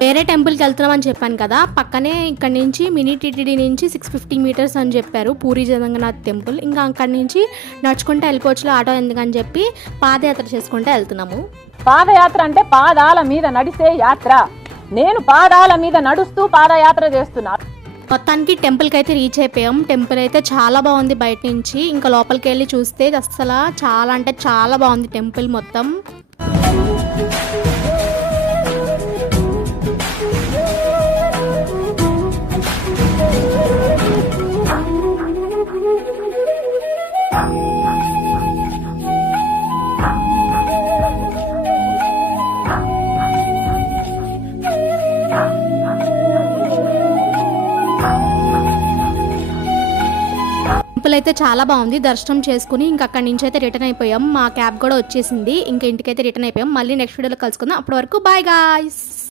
వేరే టెంపుల్కి వెళ్తున్నామని చెప్పాను కదా, పక్కనే ఇక్కడ నుంచి మినీ టీటీడీ నుంచి 650 మీటర్స్ అని చెప్పారు పూరి జగన్నాథ్ టెంపుల్. ఇంకా అక్కడి నుంచి నడుచుకుంటే వెళ్ళిపోవచ్చులో, ఆటో ఎందుకని చెప్పి పాదయాత్ర చేసుకుంటే వెళ్తున్నాము. పాదయాత్ర అంటే పాదాల మీద నడిసే యాత్ర. నేను పాదాల మీద నడుస్తూ పాదయాత్ర చేస్తున్నా. మొత్తానికి టెంపుల్కి అయితే రీచ్ అయిపోయాం. టెంపుల్ అయితే చాలా బాగుంది బయట నుంచి. ఇంకా లోపలికి వెళ్ళి చూస్తే అసలు చాలా అంటే చాలా బాగుంది టెంపుల్ మొత్తం. టెంపుల్ అయితే చాలా బాగుంది. దర్శనం చేసుకుని ఇంకా అక్కడి నుంచి అయితే రిటర్న్ అయిపోయాం. మా క్యాబ్ కూడా వచ్చేసింది. ఇంకా ఇంటికైతే రిటర్న్ అయిపోయాం. మళ్ళీ నెక్స్ట్ వీడియోలో కలుసుకుందాం. అప్పటి వరకు బాయ్ గాయ్స్.